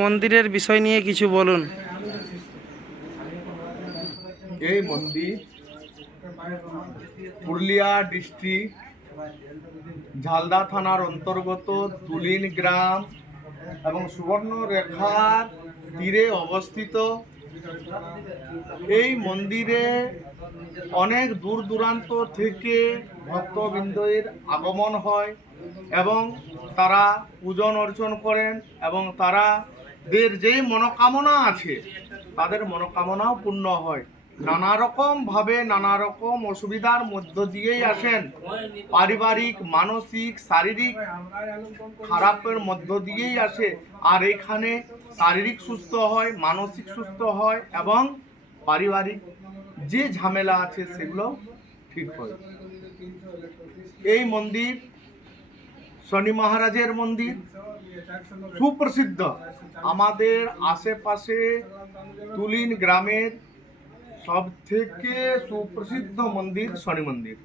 মন্দিরের বিষয় নিয়ে কিছু বলুন। এই মন্দির পুরুলিয়া ডিস্ট্রিক্ট ঝালদা থানার অন্তর্গত তুলিন গ্রাম এবং সুবর্ণরেখার তীরে অবস্থিত। এই মন্দিরে অনেক দূর দূরান্ত থেকে ভক্তবৃন্দের আগমন হয় এবং তারা পূজন অর্চন করেন এবং তাদের যে মনোকামনা আছে তাদের মনোকামনাও পূর্ণ হয়। নানা রকম ভাবে নানা রকম অসুবিধার মধ্য দিয়েই আসেন, পারিবারিক, মানসিক, শারীরিক খারাপের মধ্য দিয়েই আসে। আর এখানে শারীরিক সুস্থ হয়, মানসিক সুস্থ হয় এবং পারিবারিক যে ঝামেলা আছে সেগুলো ঠিক হয়। এই মন্দির শনি মহারাজের মন্দির, সুপ্রসিদ্ধ। আমাদের আশেপাশে তুলিন গ্রামের সব থেকে সুপ্রসিদ্ধ মন্দির শনি মন্দির।